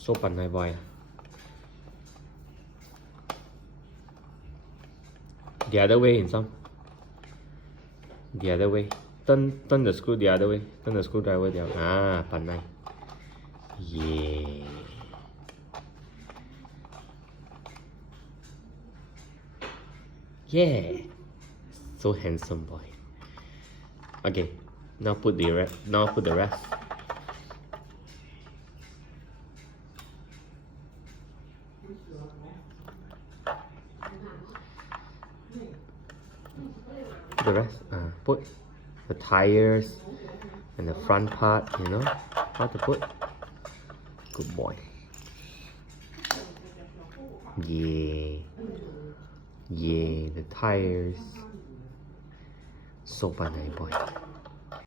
So fun, my boy. The other way in some. The other way. Turn the screw the other way. Turn the screwdriver the other way. Ah, fun nice. Yeah. Yeah. So handsome boy. Okay. Now put the rest. Now put the rest. The rest. Put the tires and the front part. You know how to put. Good boy. Yeah. Yeah. The tires. So fun, boy.